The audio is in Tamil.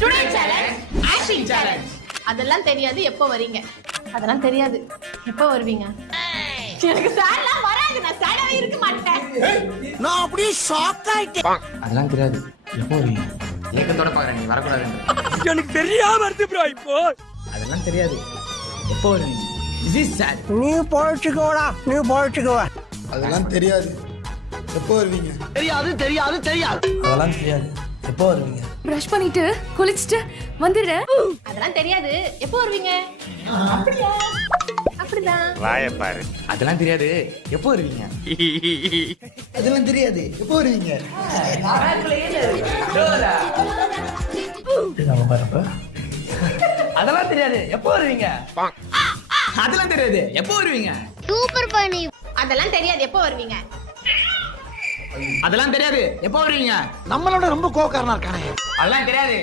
Today challenge acting challenge. அதெல்லாம் தெரியாது எப்போ வரீங்க? அதெல்லாம் தெரியாது எப்போ வருவீங்க? எனக்கு சேடலாம் வராது, நான் சேடாவே இருக்க மாட்டேன். நான் அப்படியே ஷாக் ஆயிட்டேன். அதெல்லாம் தெரியாது எப்போ வருவீங்க? ஏக்கத்தோட பாக்குறேன், நீ வரக்கூடாது. எனக்கு தெரியாம வருது ப்ரோ இப்போ. அதெல்லாம் தெரியாது எப்போ வருவீங்க? This is sad. நீ போயிட்டுக்கோடா, நீ போயிட்டுக்கோவா. அதெல்லாம் தெரியாது எப்போ வருவீங்க? தெரியாது தெரியாது தெரியாது. அதெல்லாம் தெரியாது எப்போ வருவீங்க? பிரஷ் பண்ணிட்டு குளிச்சிட்டு வந்துடுறேன். அதெல்லாம் தெரியாது எப்போ வருவீங்க? அப்படியா? அப்படிதான். அதெல்லாம் தெரியாது எப்போ வருவீங்க? அதெல்லாம் தெரியாது எப்போ வருவீங்க? அதெல்லாம் தெரியாது எப்போ வருவீங்க? அதெல்லாம் தெரியாது எப்போ வருவீங்க? அதெல்லாம் தெரியாது எப்போ வருவீங்க? அதெல்லாம் தெரியாது எப்போ வருவீங்க? நம்மளோட ரொம்ப கோக்காரனா இருக்கானே. அதெல்லாம் தெரியாது